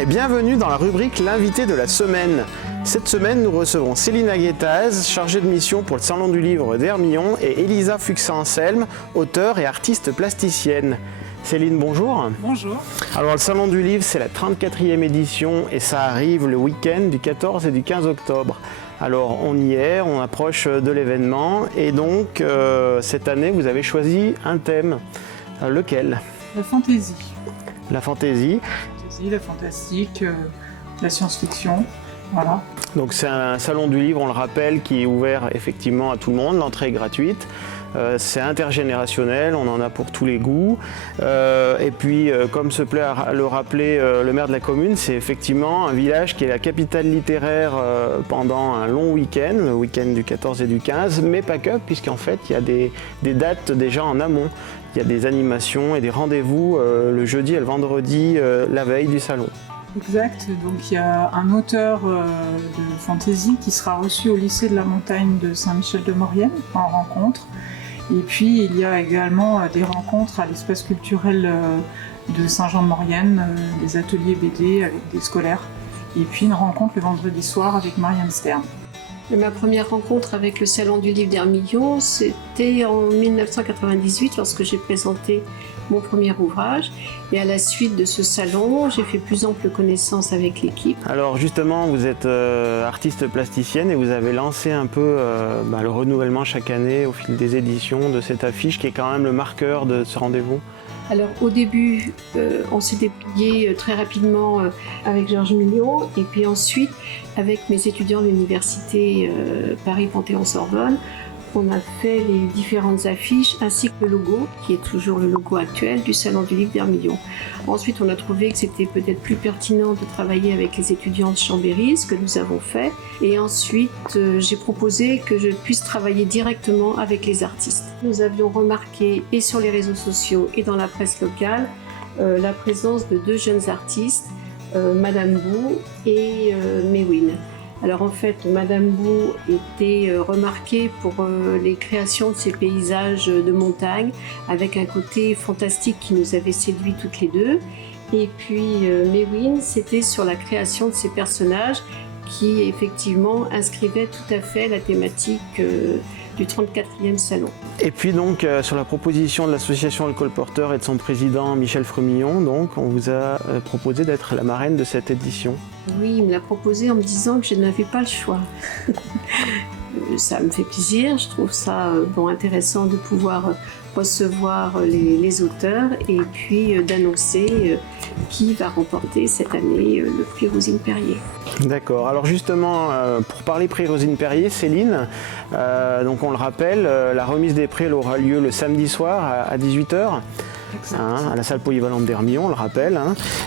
et bienvenue dans la rubrique L'invité de la semaine. Cette semaine, nous recevons Céline Aguetaz, chargée de mission pour le Salon du Livre d'Hermillon, et Elisa Fuxin-Anselme, auteure et artiste plasticienne. Céline, bonjour. Bonjour. Alors le Salon du Livre, c'est la 34e édition et ça arrive le week-end du 14 et du 15 octobre. Alors on y est, on approche de l'événement et donc cette année, vous avez choisi un thème. Lequel ? La fantaisie. La fantaisie. La fantastique, la science-fiction, voilà. Donc c'est un salon du livre, on le rappelle, qui est ouvert effectivement à tout le monde, l'entrée est gratuite. C'est intergénérationnel, on en a pour tous les goûts. Et puis, comme se plaît à le rappeler le maire de la commune, c'est effectivement un village qui est la capitale littéraire pendant un long week-end, le week-end du 14 et du 15, mais pas que, puisqu'en fait, il y a des dates déjà en amont. Il y a des animations et des rendez-vous le jeudi et le vendredi, la veille du salon. Exact, donc il y a un auteur de fantaisie qui sera reçu au lycée de la Montagne de Saint-Michel-de-Maurienne en rencontre. Et puis il y a également des rencontres à l'espace culturel de Saint-Jean-de-Maurienne, des ateliers BD avec des scolaires. Et puis une rencontre le vendredi soir avec Marianne Stern. Ma première rencontre avec le Salon du Livre d'Hermillon, c'était en 1998 lorsque j'ai présenté mon premier ouvrage. Et à la suite de ce salon, j'ai fait plus ample connaissance avec l'équipe. Alors justement, vous êtes artiste plasticienne et vous avez lancé un peu le renouvellement chaque année au fil des éditions de cette affiche qui est quand même le marqueur de ce rendez-vous. Alors au début, on s'est déplié très rapidement avec Georges Million et puis ensuite avec mes étudiants de l'université Paris-Panthéon-Sorbonne, on a fait les différentes affiches ainsi que le logo, qui est toujours le logo actuel du Salon du Livre d'Hermillon. Ensuite, on a trouvé que c'était peut-être plus pertinent de travailler avec les étudiants de Chambéry, ce que nous avons fait. Et ensuite, j'ai proposé que je puisse travailler directement avec les artistes. Nous avions remarqué, et sur les réseaux sociaux et dans la presse locale, la présence de deux jeunes artistes, Madame Bou et Mewin. Alors en fait, Madame Bou était remarquée pour les créations de ces paysages de montagne avec un côté fantastique qui nous avait séduit toutes les deux. Et puis Mewin, c'était sur la création de ces personnages qui effectivement inscrivaient tout à fait la thématique du 34e salon. Et puis donc sur la proposition de l'association Le Colporteur et de son président Michel Fremillon, donc on vous a proposé d'être la marraine de cette édition. Oui, il me l'a proposé en me disant que je n'avais pas le choix. Ça me fait plaisir, je trouve ça intéressant de pouvoir recevoir les auteurs et puis d'annoncer qui va remporter cette année le prix Rosine Perrier. D'accord, alors justement pour parler prix Rosine Perrier, Céline, donc on le rappelle, la remise des prix elle aura lieu le samedi soir à 18h. À la salle polyvalente d'Hermillon, on le rappelle.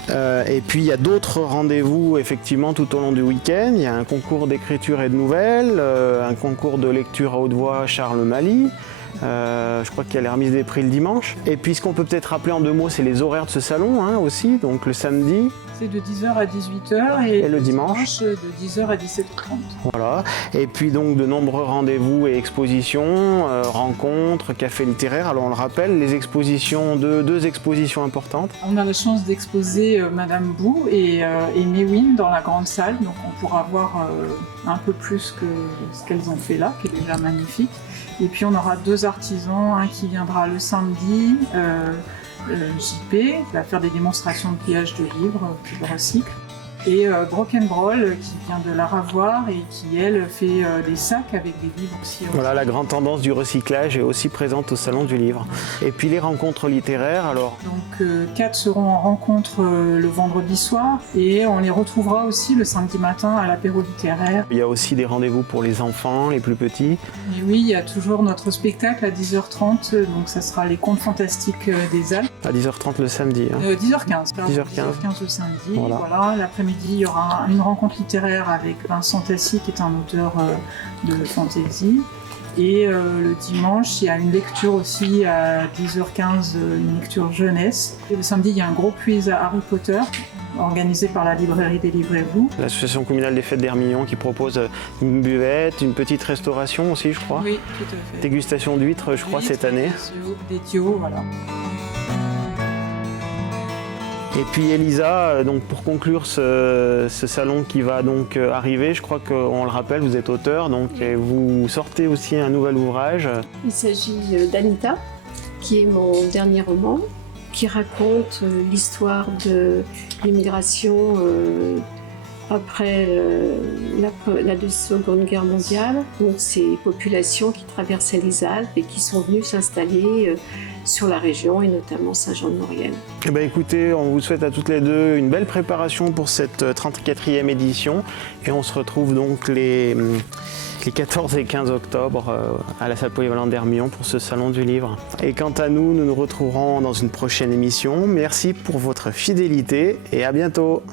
Et puis il y a d'autres rendez-vous effectivement tout au long du week-end. Il y a un concours d'écriture et de nouvelles, un concours de lecture à haute voix Charles Mali. Je crois qu'il y a la remise des prix le dimanche. Et puis ce qu'on peut peut-être rappeler en deux mots, c'est les horaires de ce salon aussi. Donc le samedi. C'est de 10h à 18h et le dimanche de 10h à 17h30. Voilà. Et puis donc de nombreux rendez-vous et expositions, rencontres, cafés littéraires. Alors on le rappelle, les expositions, deux expositions importantes. On a la chance d'exposer Madame Bou et Mewin dans la grande salle. Donc on pourra voir un peu plus que ce qu'elles ont fait là, qui est déjà magnifique. Et puis on aura deux artisans, un qui viendra le samedi, JP, qui va faire des démonstrations de pliage de livres qu'il recycle, et Broken Broll qui vient de la Ravoire et qui elle fait des sacs avec des livres aussi. Voilà, la grande tendance du recyclage est aussi présente au Salon du Livre. Et puis les rencontres littéraires alors. Donc 4 seront en rencontre le vendredi soir et on les retrouvera aussi le samedi matin à l'apéro littéraire. Il y a aussi des rendez-vous pour les enfants, les plus petits. Et oui, il y a toujours notre spectacle à 10h30, donc ça sera les contes fantastiques des Alpes. À 10h30 le samedi. 10h15. 10h15 le samedi. Voilà, l'après-midi il y aura une rencontre littéraire avec Vincent Tassi qui est un auteur de fantasy. Et le dimanche, il y a une lecture aussi à 10h15, une lecture jeunesse. Et le samedi, il y a un gros quiz à Harry Potter, organisé par la librairie Délivrez-vous. L'association communale des fêtes d'Hermillon qui propose une buvette, une petite restauration aussi, je crois. Oui, tout à fait. Dégustation d'huîtres, je crois, cette année. Des dios, voilà. Et puis Elisa, donc pour conclure ce salon qui va donc arriver, je crois qu'on le rappelle, vous êtes auteur, donc et vous sortez aussi un nouvel ouvrage. Il s'agit d'Anita, qui est mon dernier roman, qui raconte l'histoire de l'immigration après la Seconde Guerre mondiale. Donc ces populations qui traversaient les Alpes et qui sont venues s'installer sur la région et notamment Saint-Jean-de-Maurienne. Eh bien, écoutez, on vous souhaite à toutes les deux une belle préparation pour cette 34e édition et on se retrouve donc les 14 et 15 octobre à la salle polyvalente d'Hermion pour ce salon du livre. Et quant à nous, nous nous retrouverons dans une prochaine émission. Merci pour votre fidélité et à bientôt.